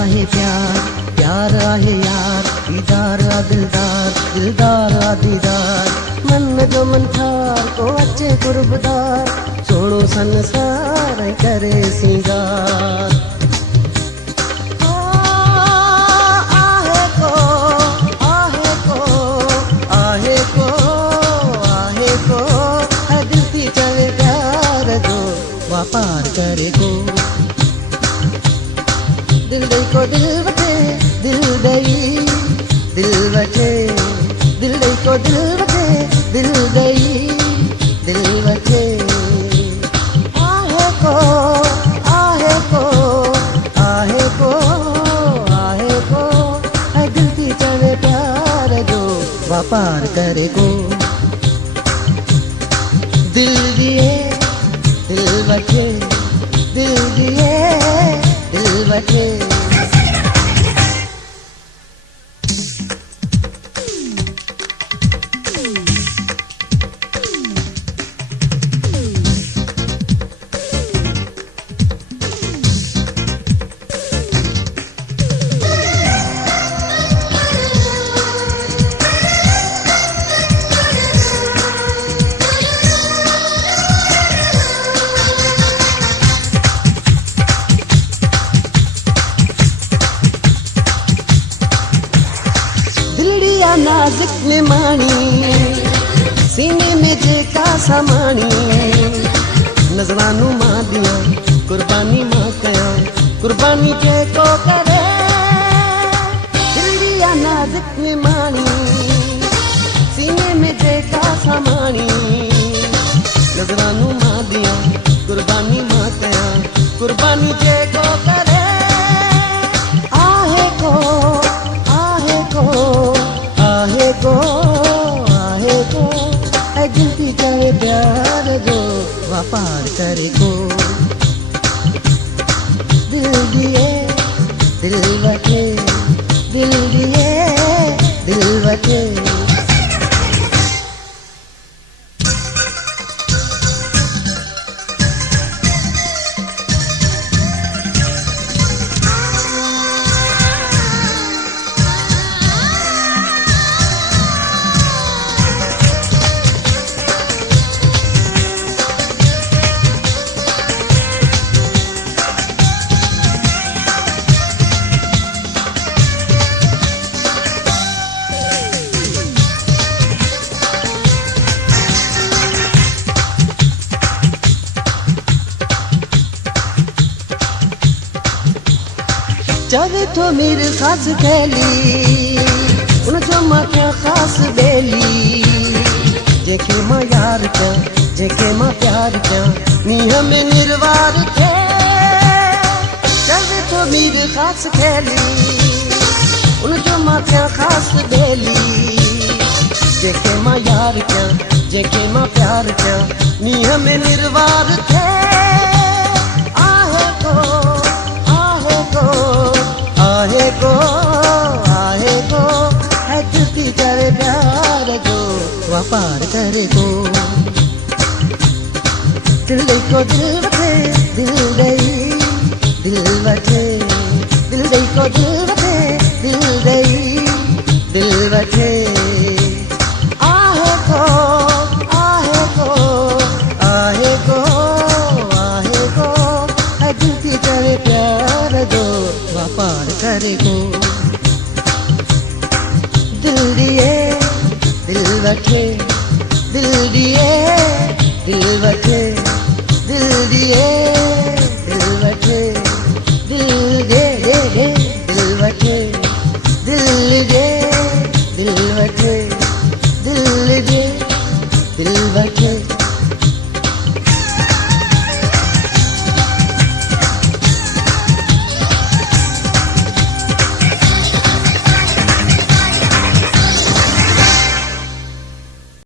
आहे प्यार, प्यार आहे यार, दीदार आ दिलदार, दिलदार आ दीदार। मन जो मन थार को अचे कुर्बदार, सोणो संसार करे सिंगार। आहे को है दिल थी चवे प्यार जो वापार करे को। दिल दई को दिल वठे, दिल दई दिल वठे, दिल दई को दिल वठे, दिल दई दिल वठे। आहे को आहे को आहे को आहे को है दिल थी चवे प्यार जो वापार करे को। दिल दिए दिल वठे, दिल दिए दिल वठे। नाजुक में माणी, सीने में जेका समाणी, नजरानू मां दिया कुर्बानी मां कया, कुर्बानी जेको करे। दिलिया नाजुक में माणी, सीने में जेका समाणी, नजरानू मां दिया कुर्बानी मां कया, कुर्बानी जेको करे। आहे को आहे को आहे को है दिल थी चवे प्यार जो वापार करे को। दिल दिए दिल वठे, दिल दिए दिल वठे। चवे तो मेरे खास थैली, उन जो मां क्या खास बेली, जेके मां यार क्या, जेके मां प्यार क्या, नी हमें निर्वार थे। चवे तो मेरे खास थैली, उन जो मां क्या खास बेली, जेके मां यार क्या, जेके मां प्यार क्या, नी हमें निर्वार थे। आहे को आहे को है दिल थी चवे प्यार जो वापार करे को। दिल दई को दिल वठे, दिल दई दिल वठे, दिल दई को दिल वठे, दिल दई दिल वठे। आहे को आहे को आहे को आहे को है दिल थी चवे प्यार जो वापार करे को। दिल दिए दिल वठे, दिल दिए दिल वठे, दिल दिए